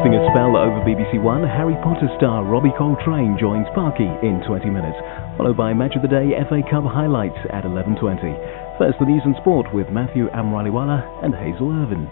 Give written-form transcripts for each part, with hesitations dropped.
Casting a spell over BBC One, Harry Potter star Robbie Coltrane joins Sparky in 20 minutes, followed by Match of the Day FA Cup highlights at 11:20. First, the news and sport with Matthew Amraliwala and Hazel Irvin.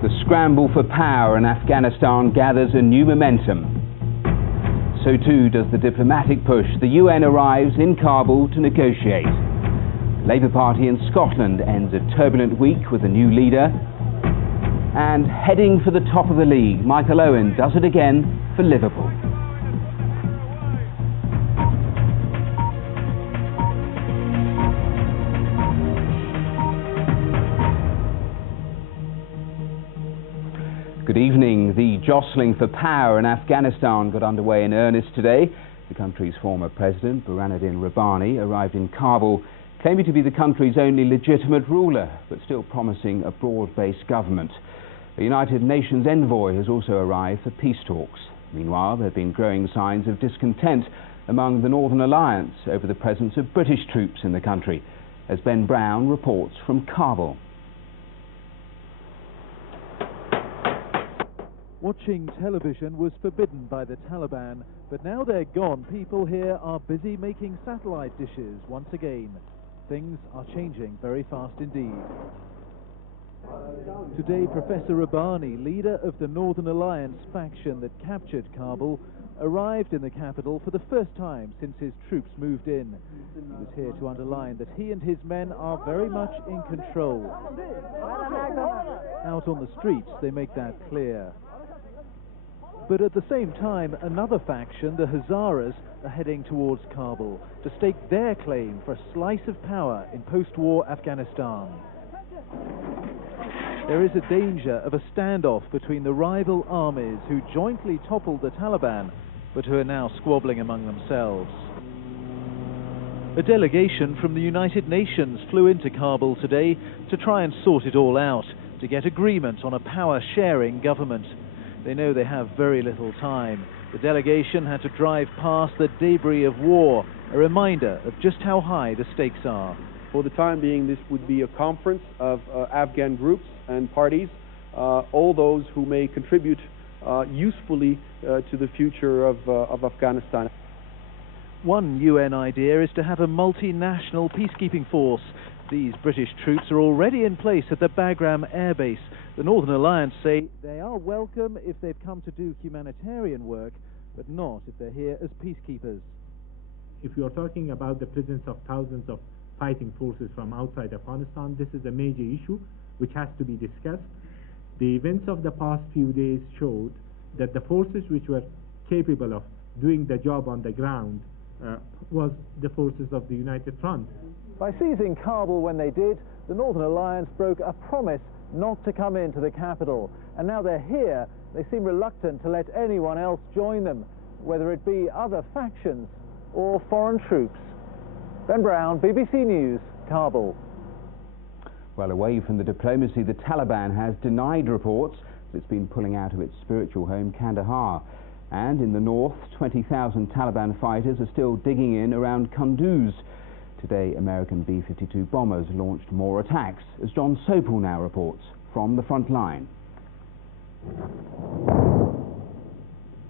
The scramble for power in Afghanistan gathers a new momentum. So too does the diplomatic push. The UN arrives in Kabul to negotiate. The Labour Party in Scotland ends a turbulent week with a new leader. And heading for the top of the league, Michael Owen does it again for Liverpool. Good evening. The jostling for power in Afghanistan got underway in earnest today. The country's former president, Burhanuddin Rabbani, arrived in Kabul, claiming to be the country's only legitimate ruler, but still promising a broad-based government. A United Nations envoy has also arrived for peace talks. Meanwhile, there have been growing signs of discontent among the Northern Alliance over the presence of British troops in the country, as Ben Brown reports from Kabul. Watching television was forbidden by the Taliban, but now they're gone, people here are busy making satellite dishes once again. Things are changing very fast indeed. Today, Professor Rabbani, leader of the Northern Alliance faction that captured Kabul, arrived in the capital for the first time since his troops moved in. He was here to underline that he and his men are very much in control. Out on the streets, they make that clear. But at the same time, another faction, the Hazaras, are heading towards Kabul to stake their claim for a slice of power in post-war Afghanistan. There is a danger of a standoff between the rival armies who jointly toppled the Taliban, but who are now squabbling among themselves. A delegation from the United Nations flew into Kabul today to try and sort it all out, to get agreement on a power-sharing government. They know they have very little time. The delegation had to drive past the debris of war, a reminder of just how high the stakes are. For the time being, this would be a conference of Afghan groups and parties, all those who may contribute usefully to the future of Afghanistan. One UN idea is to have a multinational peacekeeping force. These British troops are already in place at the Bagram Air Base. The Northern Alliance say they are welcome if they've come to do humanitarian work, but not if they're here as peacekeepers. If you're talking about the presence of thousands of fighting forces from outside Afghanistan, this is a major issue which has to be discussed. The events of the past few days showed that the forces which were capable of doing the job on the ground was the forces of the United Front. By seizing Kabul when they did, the Northern Alliance broke a promise not to come into the capital. And now they're here, they seem reluctant to let anyone else join them, whether it be other factions or foreign troops. Ben Brown, BBC News, Kabul. Well, away from the diplomacy, the Taliban has denied reports that it's been pulling out of its spiritual home, Kandahar. And in the north, 20,000 Taliban fighters are still digging in around Kunduz. Today, American B-52 bombers launched more attacks, as John Sopel now reports from the front line.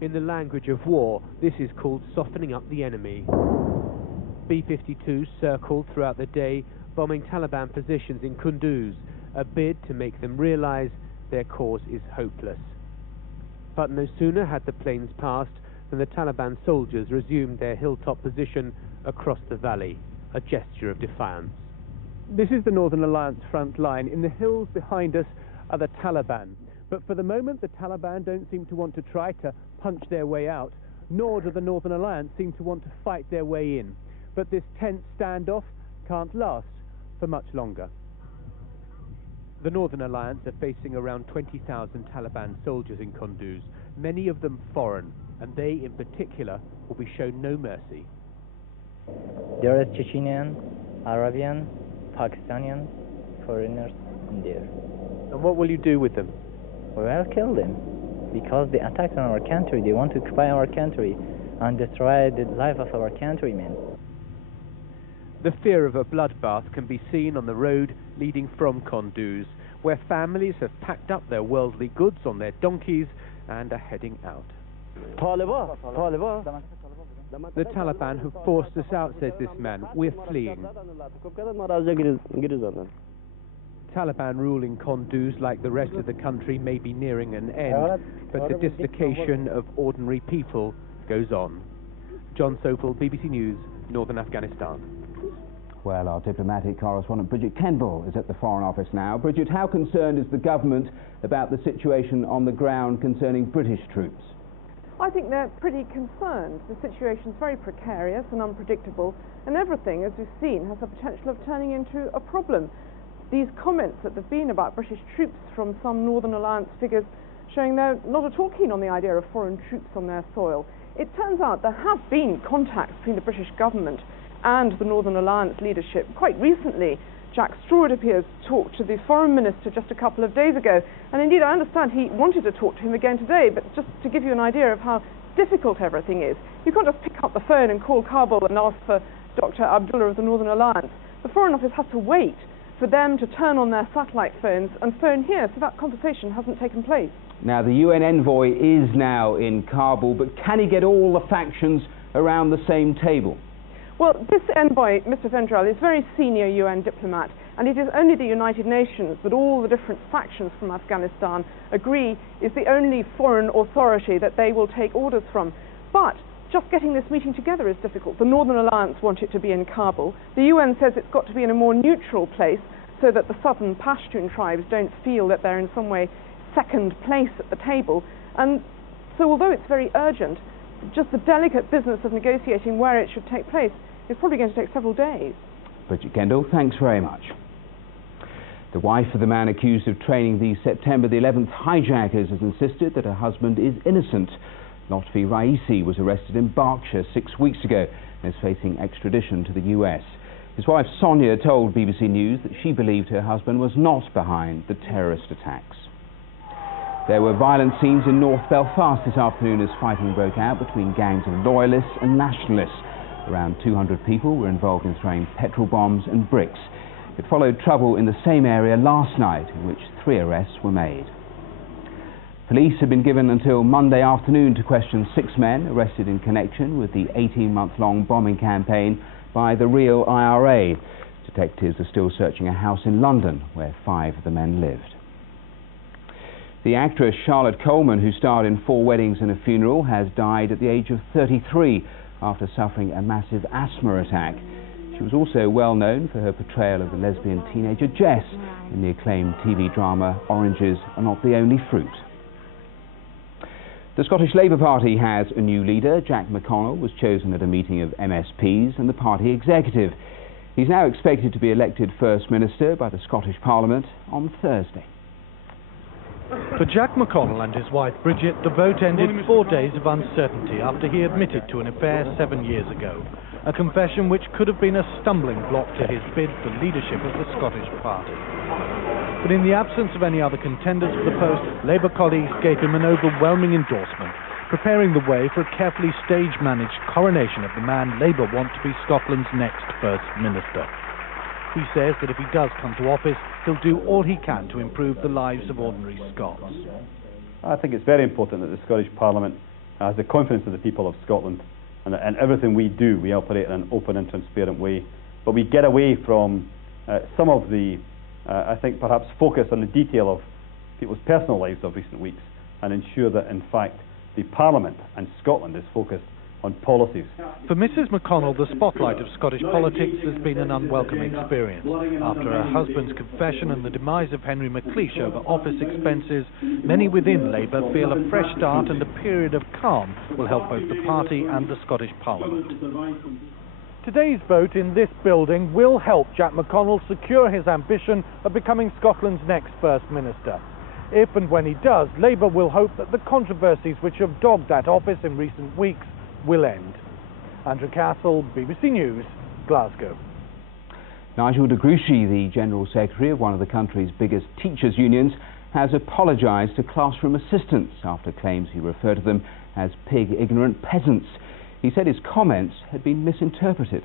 In the language of war, this is called softening up the enemy. B-52s circled throughout the day, bombing Taliban positions in Kunduz, a bid to make them realize their cause is hopeless. But no sooner had the planes passed than the Taliban soldiers resumed their hilltop position across the valley, a gesture of defiance. This is the Northern Alliance front line. In the hills behind us are the Taliban. But for the moment, the Taliban don't seem to want to try to punch their way out, nor do the Northern Alliance seem to want to fight their way in. But this tense standoff can't last for much longer. The Northern Alliance are facing around 20,000 Taliban soldiers in Kunduz, many of them foreign, and they in particular will be shown no mercy. There are Chechenian, Arabian, Pakistani foreigners in there. And what will you do with them? We will kill them because they attacked on our country. They want to occupy our country and destroy the life of our countrymen. The fear of a bloodbath can be seen on the road leading from Kunduz, where families have packed up their worldly goods on their donkeys and are heading out. The Taliban have forced us out, says this man. We're fleeing. Taliban rule in Kunduz, like the rest of the country, may be nearing an end, but the dislocation of ordinary people goes on. John Sofel, BBC News, Northern Afghanistan. Well, our diplomatic correspondent Bridget Kendall is at the Foreign Office now. Bridget, how concerned is the government about the situation on the ground concerning British troops? I think they're pretty concerned. The situation's very precarious and unpredictable, and everything, as we've seen, has the potential of turning into a problem. These comments that there have been about British troops from some Northern Alliance figures showing they're not at all keen on the idea of foreign troops on their soil. It turns out there have been contacts between the British government and the Northern Alliance leadership. Quite recently, Jack Straw, it appears, talked to the Foreign Minister just a couple of days ago, and indeed I understand he wanted to talk to him again today, but just to give you an idea of how difficult everything is, you can't just pick up the phone and call Kabul and ask for Dr. Abdullah of the Northern Alliance. The Foreign Office has to wait for them to turn on their satellite phones and phone here, so that conversation hasn't taken place. Now, the UN envoy is now in Kabul, but can he get all the factions around the same table? Well, this envoy, Mr. Vendrell, is a very senior UN diplomat, and it is only the United Nations that all the different factions from Afghanistan agree is the only foreign authority that they will take orders from. But just getting this meeting together is difficult. The Northern Alliance want it to be in Kabul. The UN says it's got to be in a more neutral place so that the southern Pashtun tribes don't feel that they're in some way second place at the table. And so although it's very urgent, just the delicate business of negotiating where it should take place is probably going to take several days. Bridget Kendall, thanks very much. The wife of the man accused of training the September the 11th hijackers has insisted that her husband is innocent. Lotfi Raisi was arrested in Berkshire 6 weeks ago and is facing extradition to the US. His wife Sonia told BBC News that she believed her husband was not behind the terrorist attacks. There were violent scenes in North Belfast this afternoon as fighting broke out between gangs of loyalists and nationalists. Around 200 people were involved in throwing petrol bombs and bricks. It followed trouble in the same area last night, in which 3 arrests were made. Police have been given until Monday afternoon to question 6 men arrested in connection with the 18-month-long bombing campaign by the real IRA. Detectives are still searching a house in London where 5 of the men lived. The actress Charlotte Coleman, who starred in 4 Weddings and a Funeral, has died at the age of 33 after suffering a massive asthma attack. She was also well known for her portrayal of the lesbian teenager Jess in the acclaimed TV drama Oranges Are Not the Only Fruit. The Scottish Labour Party has a new leader. Jack McConnell was chosen at a meeting of MSPs and the party executive. He's now expected to be elected First Minister by the Scottish Parliament on Thursday. For Jack McConnell and his wife Bridget, the vote ended 4 days of uncertainty after he admitted to an affair 7 years ago, a confession which could have been a stumbling block to his bid for leadership of the Scottish Party. But in the absence of any other contenders for the post, Labour colleagues gave him an overwhelming endorsement, preparing the way for a carefully stage-managed coronation of the man Labour want to be Scotland's next First Minister. He says that if he does come to office, he'll do all he can to improve the lives of ordinary Scots. I think it's very important that the Scottish Parliament has the confidence of the people of Scotland, and everything we do, we operate in an open and transparent way. But we get away from some of the, I think perhaps focus on the detail of people's personal lives of recent weeks and ensure that in fact the Parliament and Scotland is focused on policies. For Mrs McConnell, the spotlight of Scottish politics has been an unwelcome experience. After her husband's confession and the demise of Henry McLeish over office expenses, many within Labour feel a fresh start and a period of calm will help both the party and the Scottish Parliament. Today's vote in this building will help Jack McConnell secure his ambition of becoming Scotland's next First Minister. If and when he does, Labour will hope that the controversies which have dogged that office in recent weeks will end. Andrew Castle, BBC News, Glasgow. Nigel de Gruchy, the General Secretary of one of the country's biggest teachers' unions, has apologised to classroom assistants after claims he referred to them as pig-ignorant peasants. He said his comments had been misinterpreted.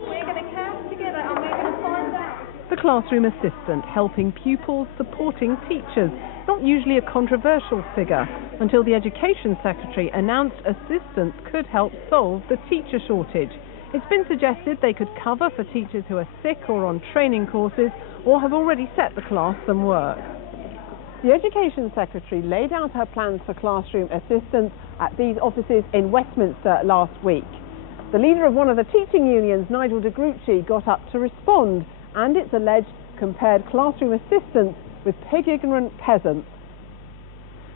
We're going to camp together and we're going to find out. The classroom assistant, helping pupils, supporting teachers. Not usually a controversial figure, until the Education Secretary announced assistants could help solve the teacher shortage. It's been suggested they could cover for teachers who are sick or on training courses or have already set the class some work. The Education Secretary laid out her plans for classroom assistants at these offices in Westminster last week. The leader of one of the teaching unions, Nigel de Gruchy, got up to respond, and it's alleged compared classroom assistants with pig-ignorant peasants.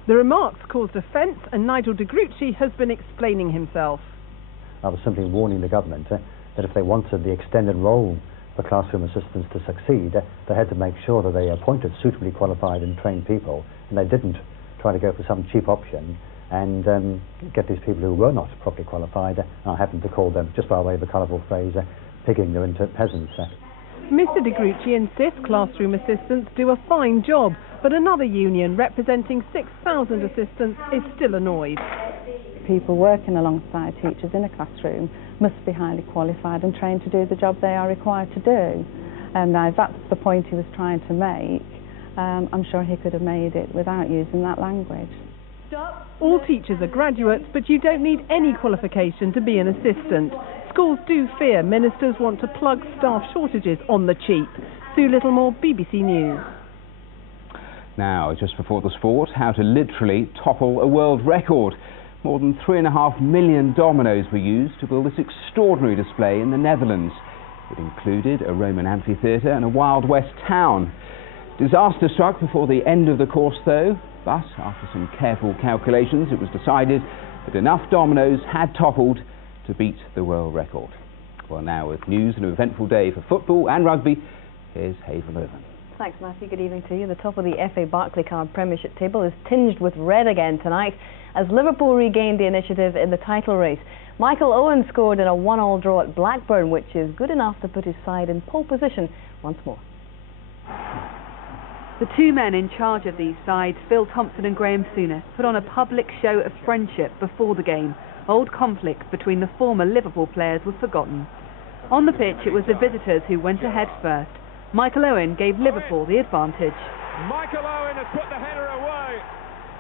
The remarks caused offence, and Nigel de Gruchy has been explaining himself. I was simply warning the government that if they wanted the extended role for classroom assistants to succeed, they had to make sure that they appointed suitably qualified and trained people, and they didn't try to go for some cheap option and get these people who were not properly qualified. I happen to call them, just by way of a colourful phrase, pig-ignorant peasants. Mr de Gruchy insists classroom assistants do a fine job, but another union representing 6,000 assistants is still annoyed. People working alongside teachers in a classroom must be highly qualified and trained to do the job they are required to do. And now that's the point he was trying to make. I'm sure he could have made it without using that language. All teachers are graduates, but you don't need any qualification to be an assistant. Schools do fear ministers want to plug staff shortages on the cheap. Sue Littlemore, BBC News. Now, just before the sport, how to literally topple a world record. More than 3.5 million dominoes were used to build this extraordinary display in the Netherlands. It included a Roman amphitheatre and a Wild West town. Disaster struck before the end of the course though, but after some careful calculations it was decided that enough dominoes had toppled to beat the world record. Well, now with news and an eventful day for football and rugby, here's Hazel Irvin. Thanks, Matthew. Good evening to you. The top of the FA Barclaycard Premiership table is tinged with red again tonight as Liverpool regained the initiative in the title race. Michael Owen scored in a 1-1 draw at Blackburn, which is good enough to put his side in pole position once more. The two men in charge of these sides, Phil Thompson and Graham Souness, put on a public show of friendship before the game. Old conflicts between the former Liverpool players were forgotten. On the pitch, it was the visitors who went ahead first. Michael Owen gave Liverpool the advantage. Michael Owen has put the header away.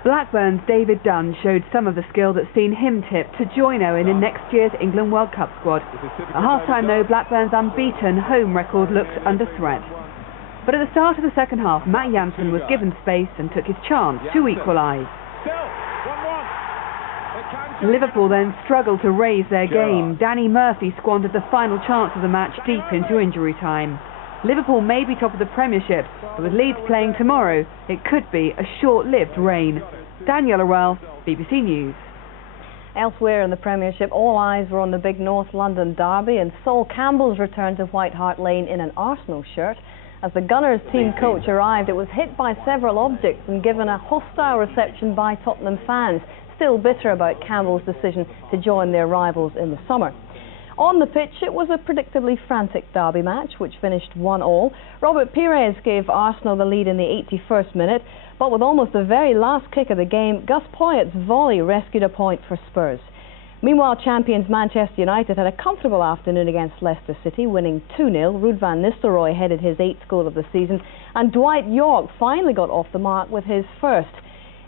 Blackburn's David Dunn showed some of the skill that's seen him tipped to join Owen in next year's England World Cup squad. At half-time though, Blackburn's unbeaten home record looked under threat. But at the start of the second half, Matt Jansen was given space and took his chance to equalise. Liverpool then struggled to raise their game. Danny Murphy squandered the final chance of the match deep into injury time. Liverpool may be top of the Premiership, but with Leeds playing tomorrow, it could be a short-lived reign. Daniela Ralph, BBC News. Elsewhere in the Premiership, all eyes were on the big North London derby and Sol Campbell's return to White Hart Lane in an Arsenal shirt. As the Gunners team coach arrived, it was hit by several objects and given a hostile reception by Tottenham fans, still bitter about Campbell's decision to join their rivals in the summer. On the pitch, it was a predictably frantic derby match, which finished 1-1. Robert Pires gave Arsenal the lead in the 81st minute, but with almost the very last kick of the game, Gus Poyet's volley rescued a point for Spurs. Meanwhile, champions Manchester United had a comfortable afternoon against Leicester City, winning 2-0. Ruud van Nistelrooy headed his 8th goal of the season, and Dwight York finally got off the mark with his first.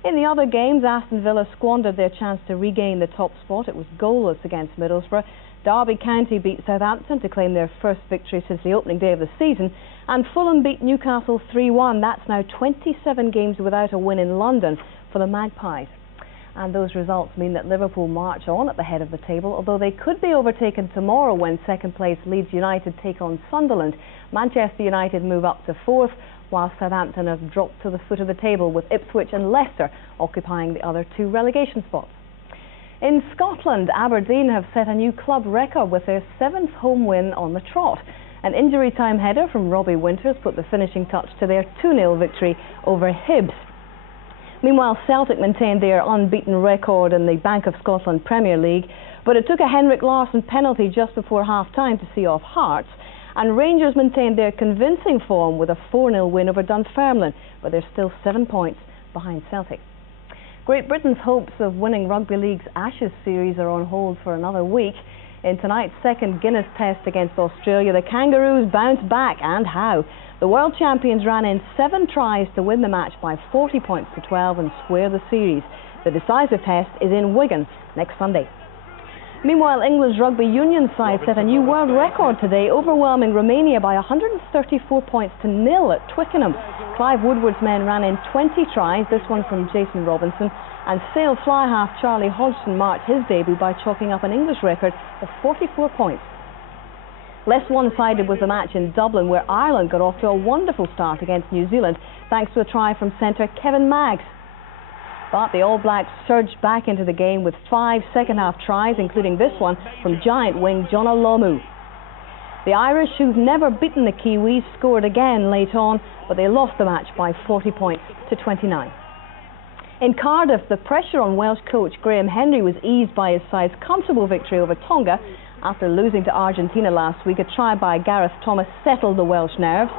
In the other games, Aston Villa squandered their chance to regain the top spot. It was goalless against Middlesbrough. Derby County beat Southampton to claim their first victory since the opening day of the season, and Fulham beat Newcastle 3-1. That's now 27 games without a win in London for the Magpies. And those results mean that Liverpool march on at the head of the table, although they could be overtaken tomorrow when second place Leeds United take on Sunderland. Manchester United move up to 4th, while Southampton have dropped to the foot of the table, with Ipswich and Leicester occupying the other 2 relegation spots. In Scotland, Aberdeen have set a new club record with their 7th home win on the trot. An injury time header from Robbie Winters put the finishing touch to their 2-0 victory over Hibs. Meanwhile, Celtic maintained their unbeaten record in the Bank of Scotland Premier League, but it took a Henrik Larsson penalty just before half-time to see off Hearts, and Rangers maintained their convincing form with a 4-0 win over Dunfermline, but they're still 7 points behind Celtic. Great Britain's hopes of winning Rugby League's Ashes series are on hold for another week. In tonight's second Guinness test against Australia, the Kangaroos bounced back, and how. The world champions ran in 7 tries to win the match by 40 points to 12 and square the series. The decisive test is in Wigan next Sunday. Meanwhile, England's rugby union side set a new world record today, overwhelming Romania by 134 points to 0 at Twickenham. Clive Woodward's men ran in 20 tries, this one from Jason Robinson, and Sale fly half Charlie Hodgson marked his debut by chalking up an English record of 44 points. Less one-sided was the match in Dublin, where Ireland got off to a wonderful start against New Zealand thanks to a try from centre Kevin Maggs. But the All Blacks surged back into the game with 5 second-half tries, including this one from giant wing John Olomu. The Irish, who've never beaten the Kiwis, scored again late on, but they lost the match by 40 points to 29. In Cardiff, the pressure on Welsh coach Graham Henry was eased by his side's comfortable victory over Tonga. After losing to Argentina last week, a try by Gareth Thomas settled the Welsh nerves.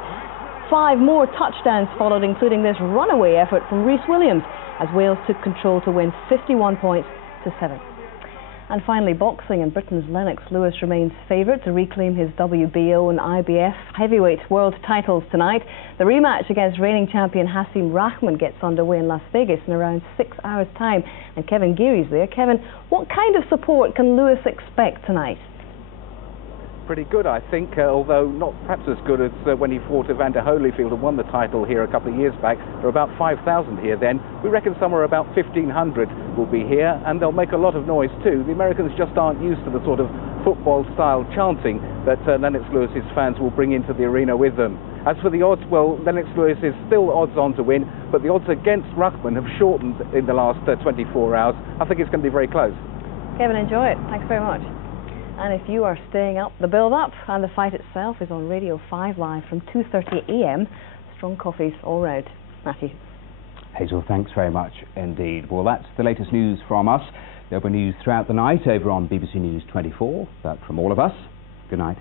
5 more touchdowns followed, including this runaway effort from Rhys Williams, as Wales took control to win 51 points to 7. And finally, boxing, and Britain's Lennox Lewis remains favourite to reclaim his WBO and IBF heavyweight world titles tonight. The rematch against reigning champion Hasim Rahman gets underway in Las Vegas in around 6 hours' time. And Kevin Geary's there. Kevin, what kind of support can Lewis expect tonight? Pretty good, I think, although not perhaps as good as when he fought Evander Holyfield and won the title here a couple of years back. There were about 5,000 here then. We reckon somewhere about 1,500 will be here, and they'll make a lot of noise too. The Americans just aren't used to the sort of football-style chanting that Lennox Lewis's fans will bring into the arena with them. As for the odds, well, Lennox Lewis is still odds-on to win, but the odds against Rahman have shortened in the last 24 hours. I think it's going to be very close. Kevin, enjoy it. Thanks very much. And if you are staying up, the build-up and the fight itself is on Radio 5 Live from 2:30 AM. Strong coffees all round. Matthew. Hazel, thanks very much indeed. Well, that's the latest news from us. There'll be news throughout the night over on BBC News 24. But from all of us, good night.